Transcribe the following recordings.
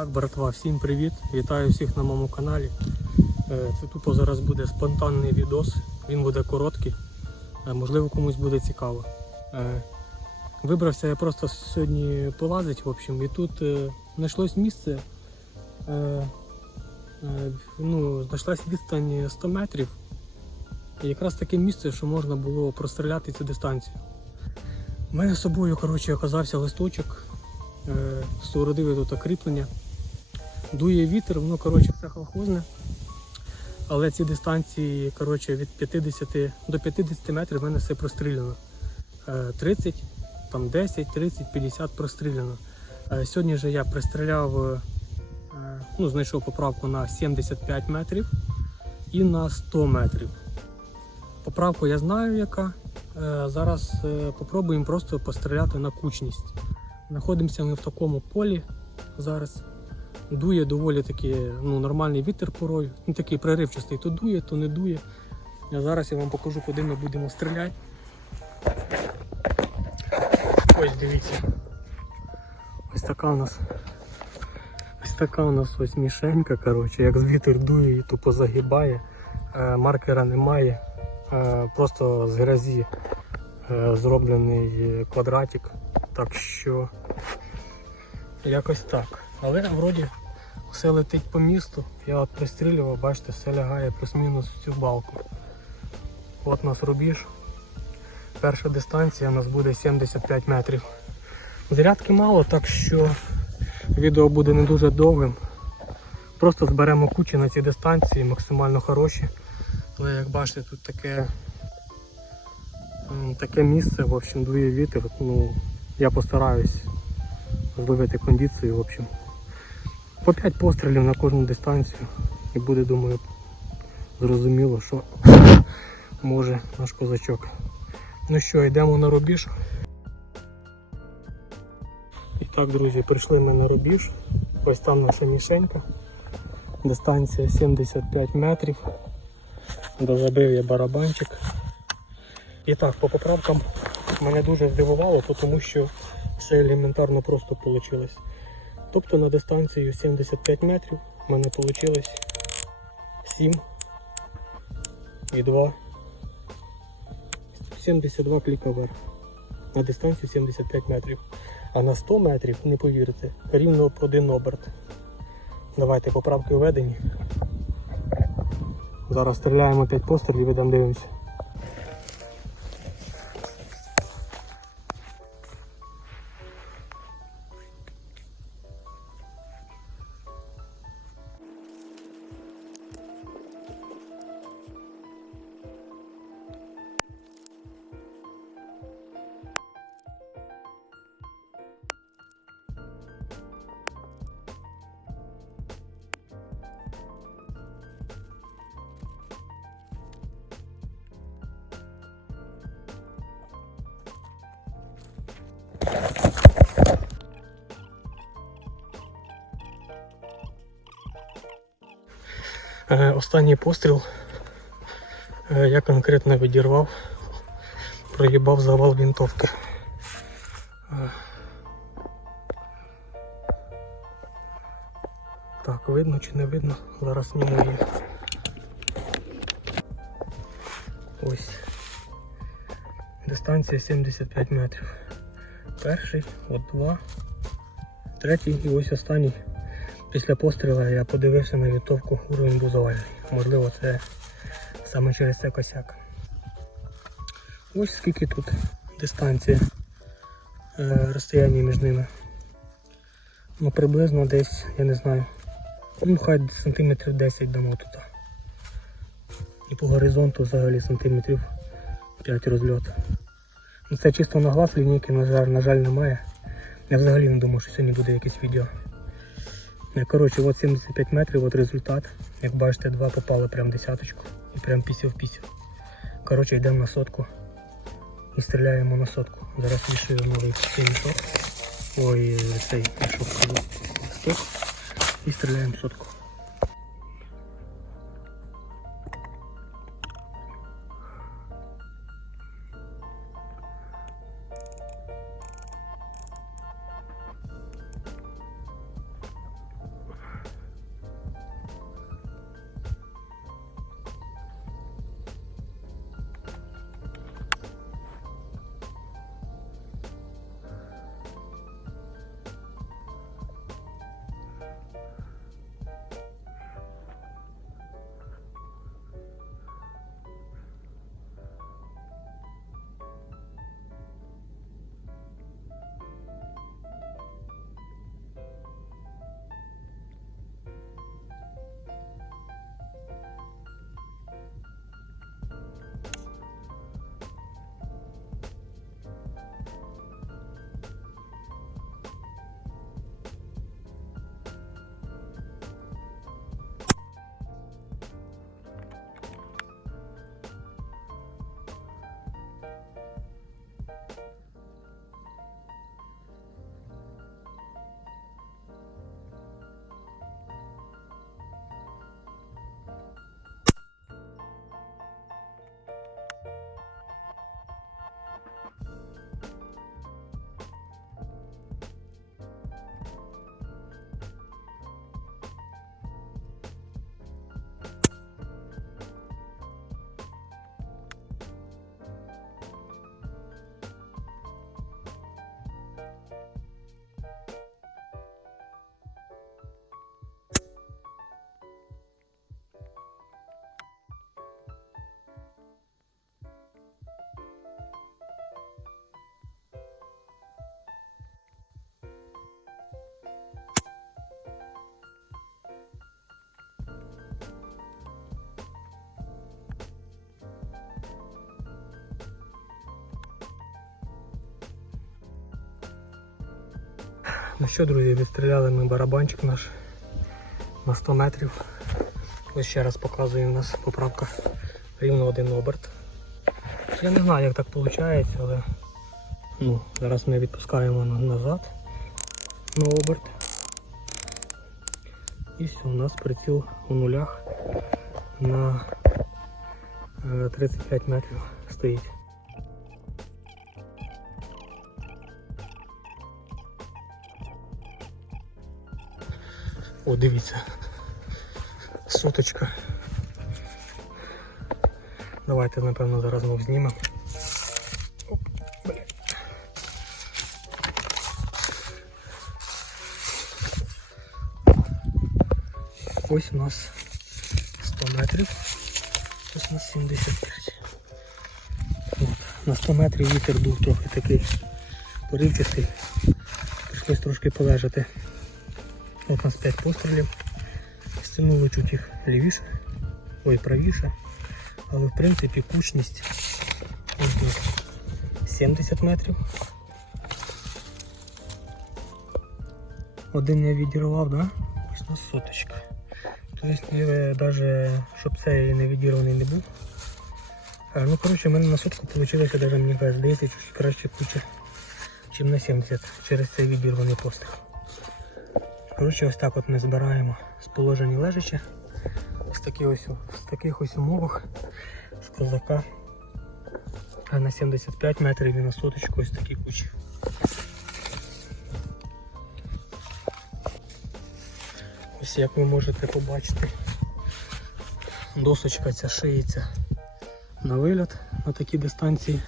Так, братва, всім привіт! Вітаю всіх на моєму каналі. Е, Це тупо зараз буде спонтанний відос. Він буде короткий. Е, Можливо, комусь буде цікаво. Е, Вибрався я просто сьогодні полазити, в общем, і тут знайшлось місце. Ну, знайшлася відстань 100 метрів. І якраз таке місце, що можна було простріляти цю дистанцію. У мене з собою коротше, оказався листочок, е, тут кріплення. Дує вітер, воно коротше, все колхозне. Але ці дистанції коротше, від 50 до 50 метрів в мене все простріляно. Е, 30, там 10, 30, 50 простріляно. Е, Сьогодні же я пристріляв, е, ну, знайшов поправку на 75 метрів і на 100 метрів. Поправку я знаю яка. Е, Зараз е, попробуємо просто постріляти на кучність. Знаходимося ми в такому полі зараз. Дує доволі таки ну, нормальний вітер порою. Ну, такий проривчастий, то дує, то не дує. А зараз я вам покажу, куди ми будемо стріляти. Ось дивіться. Ось така у нас. Ось така у нас ось мішенька, коротше, як вітер дує і тупо загибає. Е, маркера немає. Е, просто з грязі е, зроблений квадратик. Так що якось так. Але вроді все летить по місту. Я от пристрілював, бачите, все лягає плюс-мінус в цю балку. От нас рубіж. Перша дистанція у нас буде 75 метрів. Зарядки мало, так що відео буде не дуже довгим. Просто зберемо кучі на цій дистанції, максимально хороші. Але як бачите, тут таке таке місце, в общем, дує вітер. Ну, я постараюсь зловити кондицію, в общем. По 5 пострілів на кожну дистанцію. І буде, думаю, зрозуміло, що може наш козачок. Ну що, йдемо на рубіж. І так, друзі, прийшли ми на рубіж. Ось там наша мішенька. Дистанція 75 метрів. Дозабив я барабанчик. І так, по поправкам мене дуже здивувало, тому що все елементарно просто вийшло. Тобто на дистанцію 75 метрів в мене вийшло 7 і 2. 72 кліка вверх. На дистанцію 75 метрів. А на 100 метрів, не повірите, рівно один оберт. Давайте поправки введені. Зараз стріляємо 5 пострілів і там дивимося. Останній постріл е, я конкретно відірвав, проїбав завал винтовки. Е, Так, видно чи не видно? Зараз зніму її. Ось. Дистанція 75 метрів. Перший, от два, третій і ось останній. Після пострілу я подивився на вітовку уровень бузовальний. Можливо, це саме через це косяк. Ось скільки тут дистанція е, розстояння між ними. Ну приблизно десь, я не знаю, ну хай сантиметрів 10 дамо тут. І по горизонту взагалі сантиметрів 5 розльот. Ну Це чисто на глаз лінійки, на жаль, на жаль, немає. Я взагалі не думав, що сьогодні буде якесь відео. Е, Коротше, от 75 метрів, от результат. Як бачите, два попали прям десяточку і прям пісів пісів. Коротше, йдемо на сотку і стріляємо на сотку. Зараз вішаю новий цей мішок. Ой, цей мішок стук. І стріляємо сотку. Ну що, друзі, відстріляли ми барабанчик наш на 100 метрів. Ось ще раз показую у нас поправка рівно один оберт. Я не знаю, як так виходить, але ну, зараз ми відпускаємо назад на оберт. І все, у нас приціл у нулях на е, 35 метрів стоїть. О, дивіться. Соточка. Давайте, напевно, зараз знов знімемо. Ось у нас 100 метрів. Ось у нас 75. От. На 100 метрів вітер був трохи такий поривчастий. Прийшлось трошки полежати. От у нас 5 пострілів. Стягнули чуть їх лівіше, ой, правіше. Але в принципі кучність у нас 70 метрів. Один я відірвав, да? Ось у нас соточка. Тобто, навіть, щоб цей не не був. Ну, коротше, в мене на сотку вийшло, навіть мені чуть краще куча, ніж на 70 через цей відірваний постріл. Коротше, ось так от ми збираємо з положення лежачи. Ось такі ось, в таких ось умовах з козака а на 75 метрів і на соточку ось такі кучі. Ось як ви можете побачити, досочка ця шиється на виліт на такій дистанції.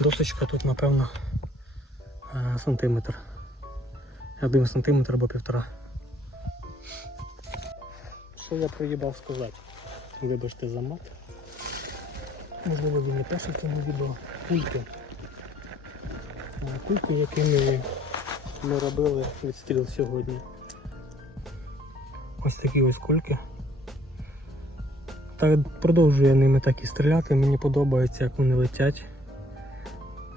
Досочка тут напевно е, сантиметр. Один сантиметр або півтора. Що я проїбав сказати? Вибачте за мат. Можливо, ви не перші в цьому відео. Кульки. Кульки, якими ми робили відстріл сьогодні. Ось такі ось кульки. Так, продовжую я ними так і стріляти. Мені подобається, як вони летять.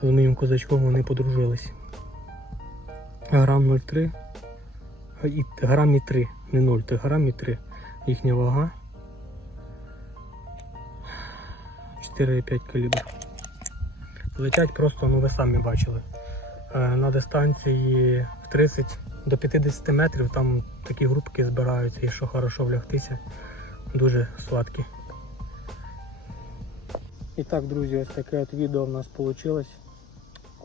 З моїм козачком вони подружились. Грам 0,3. І- Грам і 3, не 0, то грам і 3. Їхня вага. 4,5 калібр. Летять просто, ну ви самі бачили. Е, На дистанції в 30 до 50 метрів там такі групки збираються і що хорошо влягтися. Дуже сладкі. І так, друзі, ось таке от відео в нас вийшло.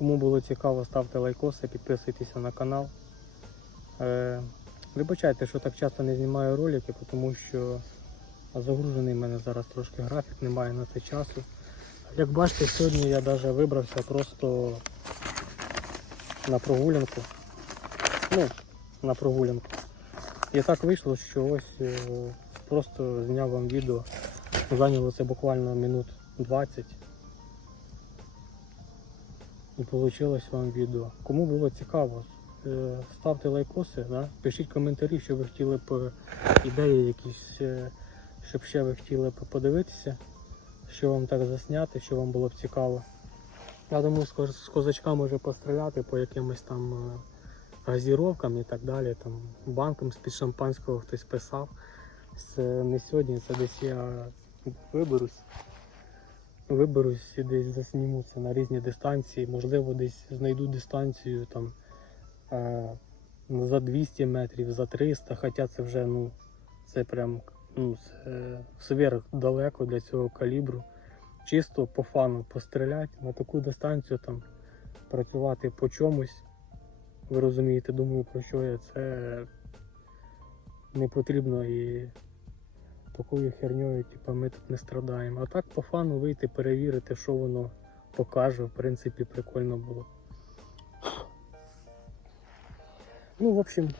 Кому було цікаво, ставте лайкоси, підписуйтеся на канал. Е, вибачайте, що так часто не знімаю ролики, тому що загружений в мене зараз трошки графік, немає на це часу. Як бачите, сьогодні я навіть вибрався просто на прогулянку. Ну, на прогулянку. І так вийшло, що ось е, просто зняв вам відео. Зайняло це буквально минут 20. І вийшло вам відео. Кому було цікаво, е, ставте лайкоси, да? пишіть коментарі, що ви хотіли б е, ідеї якісь, е, щоб ще ви хотіли б подивитися, що вам так засняти, що вам було б цікаво. Я думаю, з коз- з козачками вже постріляти по якимось там газіровкам і так далі. Там банкам з-під шампанського хтось писав. Це не сьогодні, це десь я виберусь. Виберусь і десь засніму це на різні дистанції. Можливо, десь знайду дистанцію там за 200 метрів, за 300, хоча це вже ну, це прям ну, сверх далеко для цього калібру. Чисто по фану постріляти на таку дистанцію там працювати по чомусь. Ви розумієте, думаю, про що я. Це не потрібно і такою херньою, типу, ми тут не страдаємо. А так по фану вийти, перевірити, що воно покаже, в принципі, прикольно було. Ну, в общем,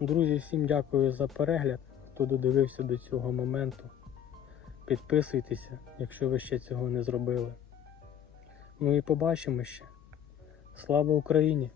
друзі, всім дякую за перегляд, хто додивився до цього моменту. Підписуйтеся, якщо ви ще цього не зробили. Ну і побачимо ще. Слава Україні!